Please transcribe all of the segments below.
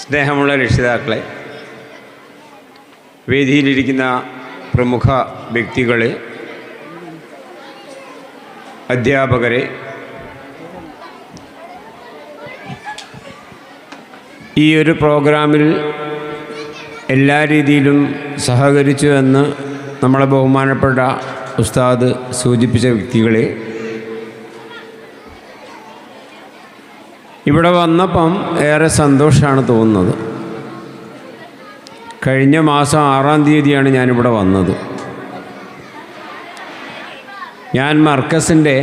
സ്നേഹമുള്ള രക്ഷിതാക്കളെ, വേദിയിലിരിക്കുന്ന പ്രമുഖ വ്യക്തികളെ, അധ്യാപകരെ, ഈ ഒരു പ്രോഗ്രാമിൽ എല്ലാ രീതിയിലും സഹകരിച്ചു എന്ന് നമ്മളെ ബഹുമാനപ്പെട്ട ഉസ്താദ് സൂചിപ്പിച്ച വ്യക്തികളെ, ഇവിടെ വന്നപ്പം ഏറെ സന്തോഷമാണ് തോന്നുന്നത്. കഴിഞ്ഞ മാസം 6-ാം തീയതിയാണ് ഞാനിവിടെ വന്നത്. ഞാൻ മർക്കസിൻ്റെ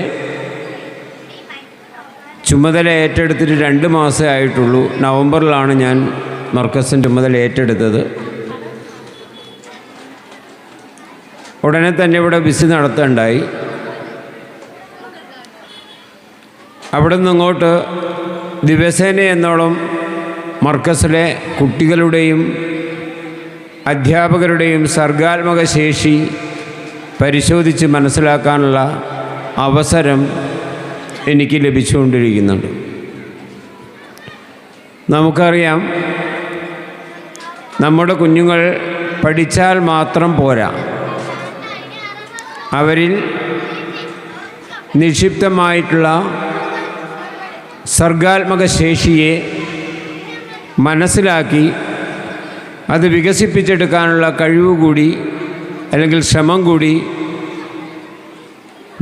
ചുമതല ഏറ്റെടുത്തിട്ട് 2 മാസമേ ആയിട്ടുള്ളൂ. നവംബറിലാണ് ഞാൻ മർക്കസിൻ്റെ ചുമതല ഏറ്റെടുത്തത്. ഉടനെ തന്നെ ഇവിടെ വിസിറ്റ് നടത്തുകയുണ്ടായി. അവിടെ നിന്ന് ഇങ്ങോട്ട് ദിവസേന എന്നോളം മർക്കസിലെ കുട്ടികളുടെയും അധ്യാപകരുടെയും സർഗാത്മക ശേഷി പരിശോധിച്ച് മനസ്സിലാക്കാനുള്ള അവസരം എനിക്ക് ലഭിച്ചുകൊണ്ടിരിക്കുന്നുണ്ട്. നമുക്കറിയാം, നമ്മുടെ കുഞ്ഞുങ്ങൾ പഠിച്ചാൽ മാത്രം പോരാ, അവരിൽ നിക്ഷിപ്തമായിട്ടുള്ള സർഗാത്മക ശേഷിയെ മനസ്സിലാക്കി അത് വികസിപ്പിച്ചെടുക്കാനുള്ള കഴിവ് കൂടി അല്ലെങ്കിൽ ശ്രമം കൂടി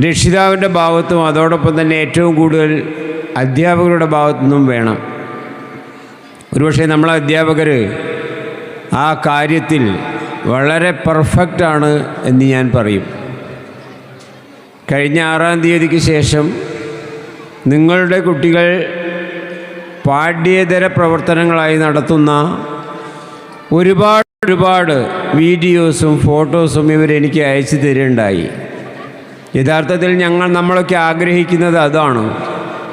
രക്ഷിതാവിൻ്റെ ഭാഗത്തും അതോടൊപ്പം തന്നെ ഏറ്റവും കൂടുതൽ അധ്യാപകരുടെ ഭാഗത്തു നിന്നും വേണം. ഒരുപക്ഷെ നമ്മളെ അധ്യാപകർ ആ കാര്യത്തിൽ വളരെ പെർഫെക്റ്റാണ് എന്ന് ഞാൻ പറയും. കഴിഞ്ഞ 6-ാം തീയതിക്ക് ശേഷം നിങ്ങളുടെ കുട്ടികൾ പാഠ്യേതര പ്രവർത്തനങ്ങളായി നടത്തുന്ന ഒരുപാട് വീഡിയോസും ഫോട്ടോസും ഇവരെനിക്ക് അയച്ചു തരുന്നുണ്ടായി. യഥാർത്ഥത്തിൽ നമ്മളൊക്കെ ആഗ്രഹിക്കുന്നത് അതാണ്.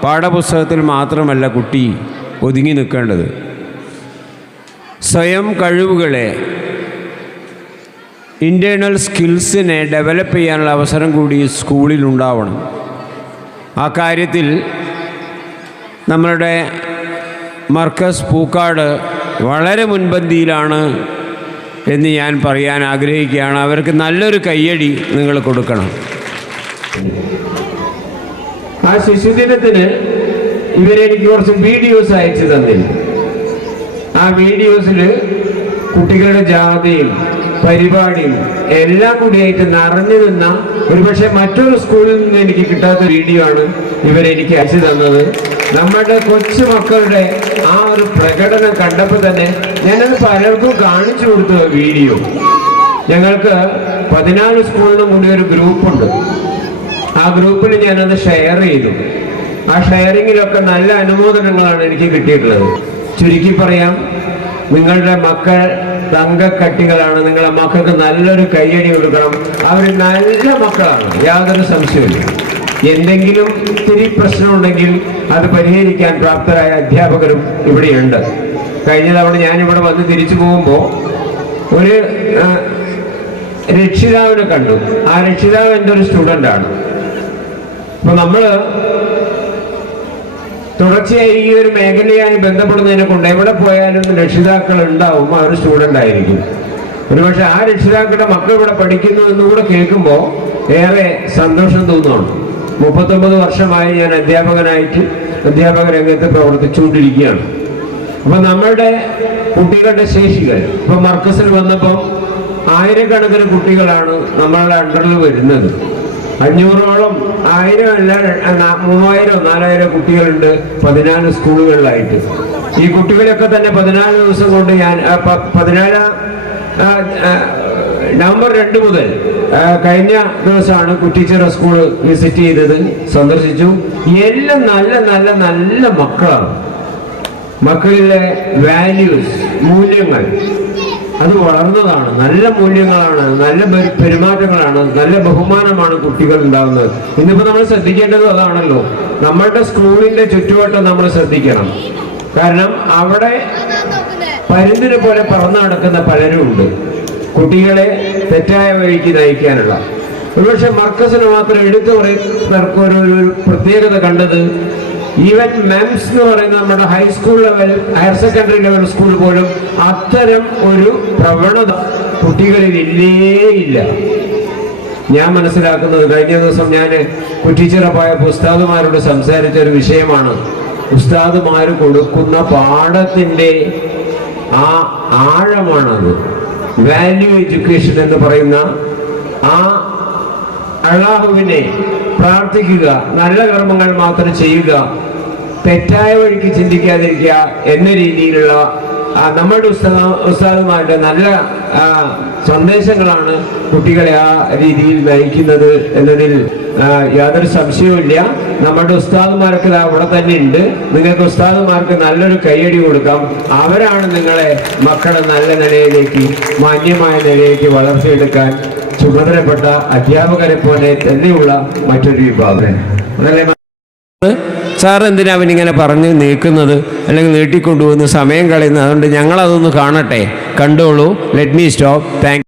പാഠപുസ്തകത്തിൽ മാത്രമല്ല കുട്ടി ഒതുങ്ങി നിൽക്കേണ്ടത്. സ്വയം കഴിവുകളെ, ഇൻറ്റേർണൽ സ്കിൽസിനെ ഡെവലപ്പ് ചെയ്യാനുള്ള അവസരം കൂടി സ്കൂളിലുണ്ടാവണം. ആ കാര്യത്തിൽ നമ്മളുടെ മർക്കസ് പൂക്കാട് വളരെ മുൻപന്തിയിലാണ് എന്ന് ഞാൻ പറയാൻ ആഗ്രഹിക്കുകയാണ്. അവർക്ക് നല്ലൊരു കയ്യടി നിങ്ങൾ കൊടുക്കണം. ആ ശിശുദിനത്തിന് ഇവരെനിക്ക് കുറച്ച് വീഡിയോസ് അയച്ചു തന്നില്ല. ആ വീഡിയോസിൽ കുട്ടികളുടെ ജാഥയും പരിപാടിയും എല്ലാം കൂടിയായിട്ട് നിറഞ്ഞു നിന്ന ഒരുപക്ഷെ മറ്റൊരു സ്കൂളിൽ നിന്ന് എനിക്ക് കിട്ടാത്ത വീഡിയോ ആണ് ഇവരെനിക്ക് അയച്ചു തന്നത്. നമ്മുടെ കൊച്ചു മക്കളുടെ ആ ഒരു പ്രകടനം കണ്ടപ്പോൾ തന്നെ ഞാനത് പലർക്കും കാണിച്ചു കൊടുത്തു. വീഡിയോ ഞങ്ങൾക്ക് 14 സ്കൂളിന് മുന്നേ ഒരു ഗ്രൂപ്പുണ്ട്. ആ ഗ്രൂപ്പിൽ ഞാനത് ഷെയർ ചെയ്തു. ആ ഷെയറിങ്ങിലൊക്കെ നല്ല അനുമോദനങ്ങളാണ് എനിക്ക് കിട്ടിയിട്ടുള്ളത്. ചുരുക്കി പറയാം, നിങ്ങളുടെ മക്കൾ തങ്കക്കട്ടികളാണ്. നിങ്ങളുടെ മക്കൾക്ക് നല്ലൊരു കയ്യടി കൊടുക്കണം. അവർ നല്ല മക്കളാണ്, യാതൊരു സംശയമില്ല. എന്തെങ്കിലും ഇത്തിരി പ്രശ്നമുണ്ടെങ്കിൽ അത് പരിഹരിക്കാൻ പ്രാപ്തരായ അധ്യാപകരും ഇവിടെയുണ്ട്. കഴിഞ്ഞ തവണ ഞാനിവിടെ വന്ന് തിരിച്ചു പോകുമ്പോൾ ഒരു രക്ഷിതാവിനെ കണ്ടു. ആ രക്ഷിതാവ് എൻ്റെ ഒരു സ്റ്റുഡൻ്റാണ്. അപ്പോൾ നമ്മൾ തുടർച്ചയായി ഈ ഒരു മേഖലയായി ബന്ധപ്പെടുന്നതിനെ കൊണ്ട് എവിടെ പോയാലും രക്ഷിതാക്കൾ ഉണ്ടാവും. ആ ഒരു സ്റ്റുഡൻ്റ് ആയിരിക്കും. ഒരുപക്ഷെ ആ രക്ഷിതാക്കളുടെ മക്കൾ ഇവിടെ പഠിക്കുന്നു എന്നുകൂടെ കേൾക്കുമ്പോൾ ഏറെ സന്തോഷം തോന്നുന്നു. 39 വർഷമായി ഞാൻ അധ്യാപക രംഗത്ത് പ്രവർത്തിച്ചുകൊണ്ടിരിക്കുകയാണ്. അപ്പം നമ്മളുടെ കുട്ടികളുടെ ശേഷികൾ ഇപ്പം മർക്കസിൽ വന്നപ്പോൾ 1000കണക്കിന് കുട്ടികളാണ് നമ്മളുടെ അണ്ടറിൽ വരുന്നത്. 500ഓളം 1000 അല്ല 3000-4000 കുട്ടികളുണ്ട് 14 സ്കൂളുകളിലായിട്ട്. ഈ കുട്ടികളെയൊക്കെ തന്നെ 14 ദിവസം കൊണ്ട് ഞാൻ നവംബർ 2 മുതൽ കഴിഞ്ഞ ദിവസമാണ് കുറ്റിച്ചിറ സ്കൂൾ വിസിറ്റ് ചെയ്തത്, സന്ദർശിച്ചു. എല്ലാം നല്ല നല്ല നല്ല മക്കളാണ്. മക്കളിലെ വാല്യൂസ്, മൂല്യങ്ങൾ അത് വളർന്നതാണ്. നല്ല മൂല്യങ്ങളാണ്, നല്ല പെരുമാറ്റങ്ങളാണ്, നല്ല ബഹുമാനമാണ് കുട്ടികൾ ഉണ്ടാകുന്നത്. ഇന്നിപ്പോൾ നമ്മൾ ശ്രദ്ധിക്കേണ്ടത് അതാണല്ലോ. നമ്മളുടെ സ്കൂളിന്റെ ചുറ്റുവട്ടം നമ്മൾ ശ്രദ്ധിക്കണം. കാരണം അവിടെ പരുന്തിനെ പോലെ പറന്നു നടക്കുന്ന പലരും ഉണ്ട്, കുട്ടികളെ തെറ്റായ വഴിക്ക് നയിക്കാനുള്ള. ഒരുപക്ഷെ മർക്കസിന് മാത്രം എടുത്തു പറയുന്നവർക്ക് ഒരു പ്രത്യേകത കണ്ടത് ഈവൻ മെംസ് എന്ന് പറയുന്ന നമ്മുടെ high school level, higher secondary level school പോലും അത്തരം ഒരു പ്രവണത കുട്ടികളിൽ ഇല്ല. ഞാൻ മനസ്സിലാക്കുന്നത്, കഴിഞ്ഞ ദിവസം ഞാൻ കുറ്റിച്ചിറ പോയപ്പോൾ ഉസ്താദുമാരോട് സംസാരിച്ച ഒരു വിഷയമാണ്. ഉസ്താദുമാർ കൊടുക്കുന്ന പാഠത്തിന്റെ ആ ആഴമാണത്. വാല്യൂ എഡ്യൂക്കേഷൻ എന്ന് പറയുന്ന ആ അല്ലാഹുവിനെ പ്രാർത്ഥിക്കുക, നല്ല കർമ്മങ്ങൾ മാത്രം ചെയ്യുക, തെറ്റായ വഴിക്ക് ചിന്തിക്കാതിരിക്കുക എന്ന രീതിയിലുള്ള നമ്മുടെ ഉസ്താദുമാരുടെ നല്ല സന്ദേശങ്ങളാണ് കുട്ടികളെ ആ രീതിയിൽ നയിക്കുന്നത് എന്നതിൽ യാതൊരു സംശയവുമില്ല. നമ്മുടെ ഉസ്താദുമാർക്ക് അവിടെ തന്നെ ഉണ്ട്. നിങ്ങൾക്ക് ഉസ്താദുമാർക്ക് നല്ലൊരു കൈയടി കൊടുക്കാം. അവരാണ് നിങ്ങളെ മക്കളെ നല്ല നിലയിലേക്ക്, മാന്യമായ നിലയിലേക്ക് വളർത്തിയെടുക്കാൻ ചുമതലപ്പെട്ട അധ്യാപകരെ പോലെ തന്നെയുള്ള മറ്റൊരു വിഭാഗം. അതല്ലേ സാർ എന്തിനാ അവനിങ്ങനെ പറഞ്ഞ് നീക്കുന്നത് അല്ലെങ്കിൽ നീട്ടിക്കൊണ്ടുപോകുന്ന സമയം കളയുന്നത്? അതുകൊണ്ട് ഞങ്ങളതൊന്ന് കാണട്ടെ. കണ്ടോളൂ. Let me stop. താങ്ക്